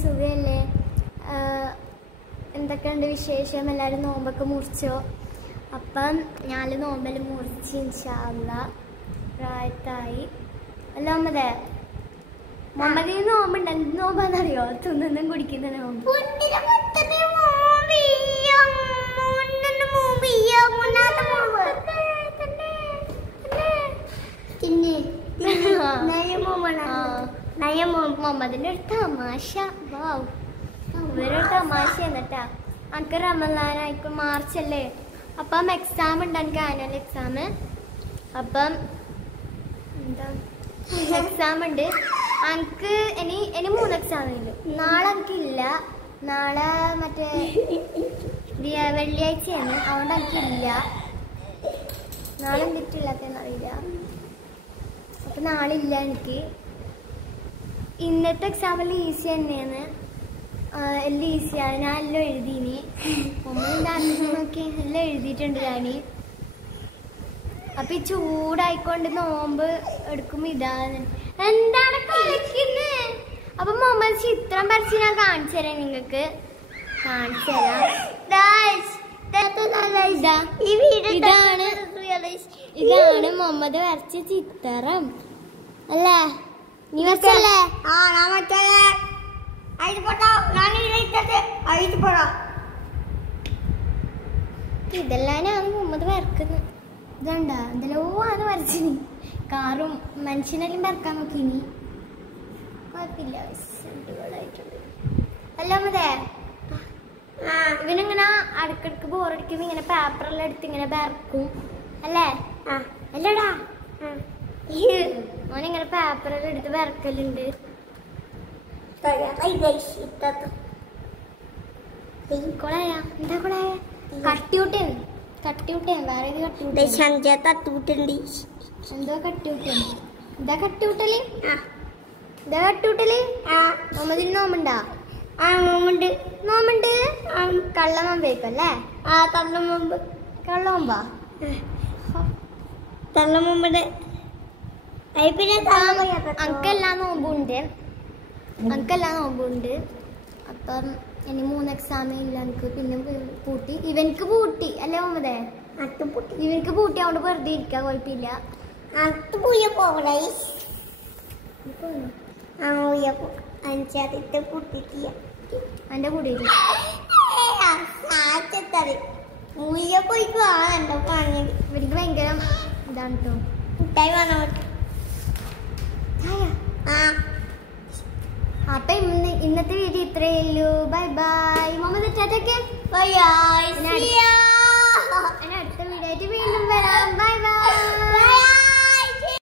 സുഖല്ലേ? എന്തൊക്കെയുണ്ട് വിശേഷം? എല്ലാവരും നോമ്പൊക്കെ മുറിച്ചോ? അപ്പം ഞാൻ നോമ്പെല്ലാം മുറിച്ച് ഇൻഷാ അല്ലാഹ് പ്രായത്തായി. അല്ല മുഹമ്മദേ, മുഹമ്മദ് നോമ്പുണ്ട്. എന്ത് നോമ്പാന്നറിയോ? തിന്നുന്നതും കുടിക്കുന്ന നോമ്പ്. മുഹമ്മദിന്റെ ഒരു തമാശ. ഇവരൊരു തമാശ എന്നിട്ടാ. എനിക്ക് റമളാനായിക്കും മാർച്ച് അല്ലേ, അപ്പം എക്സാം ഉണ്ട്. എനിക്ക് ആനുവൽ എക്സാം. അപ്പം എന്താ എക്സാം ഉണ്ട് എനിക്ക്. ഇനി 3 എക്സാം ഉണ്ട്. നാളെ എനിക്കില്ല. നാളെ മറ്റേ വെള്ളിയാഴ്ചയാണ്, അതുകൊണ്ട് എനിക്കില്ല. നാളെ എന്തിട്ടില്ലാത്തറിയില്ല. അപ്പൊ നാളെ ഇല്ല എനിക്ക്. ഇന്നത്തെ എക്സാമിൽ ഈസി തന്നെയാണ്, എല്ലാം ഈസിയാണ്. ഞാൻ എല്ലാം എഴുതിനി. നോക്കി എല്ലാം എഴുതിയിട്ടുണ്ട് ഞാൻ. അപ്പൊ ഈ ചൂടായിക്കൊണ്ട് നോമ്പ് എടുക്കുമ്പോ ഇതാണ്. എന്താണ് കളിക്കുന്നത്? അപ്പൊ മുഹമ്മദ് ചിത്രം വരച്ച് ഞാൻ കാണിച്ചു തരാം, നിങ്ങൾക്ക് കാണിച്ചു തരാം. ഇതാണ് മുഹമ്മദ് വരച്ച ചിത്രം അല്ലേ? നീ വരച്ചല്ലേ? ഇതെല്ലാമാണ് മുഹമ്മദ് വരക്കുന്നത്. ഇതണ്ട എന്തെല്ലോ ആണ് വരച്ചിനി. കാറും മനുഷ്യനെല്ലാം വരക്കാൻ നോക്കിനി. കുഴപ്പമില്ല, അടിപൊളിയായിട്ടുണ്ട്. അല്ല മുതേ, ഇവനിങ്ങനെ അടുക്കിടക്ക് ബോറടിക്കുമ്പോ ഇങ്ങനെ പേപ്പറെല്ലാം എടുത്ത് ഇങ്ങനെ വരക്കും അല്ലേ? അല്ലടാ, ഓനിങ്ങനെ പേപ്പറെല്ലാം എടുത്ത് വരക്കലുണ്ട്. കൊളായ എന്താ കൊളായ? കട്ടിയൂട്ടൻ വേറെ എന്തോ കട്ടിയൂട്ടൻ. ഇതാ കട്ടിയൂട്ടല്. ഇതാ കട്ടിയൂട്ടല്. മുഹമ്മദിന് നോമ്പുണ്ടാ? നോമ്പുണ്ട്. കള്ള നോമ്പേക്കും അല്ലേ? കള്ള നോമ്പാ? അനക്കെല്ലാ നോമ്പുണ്ട്. അപ്പം ഇനി 3 എക്സാം ഇല്ല എനിക്ക്. പിന്നെ പൂട്ടി. ഇവനക്ക് പൂട്ടി അല്ലേ മുഹമ്മദേ? ഇവനക്ക് പൂട്ടി, അതുകൊണ്ട് വെറുതെ ഇരിക്കാം. കുഴപ്പമില്ല. എന്റെ കൂടെ ഇവർക്ക് ഭയങ്കര ഇതാണ് കേട്ടോ. അപ്പൊ ഇന്നത്തെ വീഡിയോ ഇത്രയേ ഉള്ളൂ. Bye bye Muhammad. ടാറ്റ.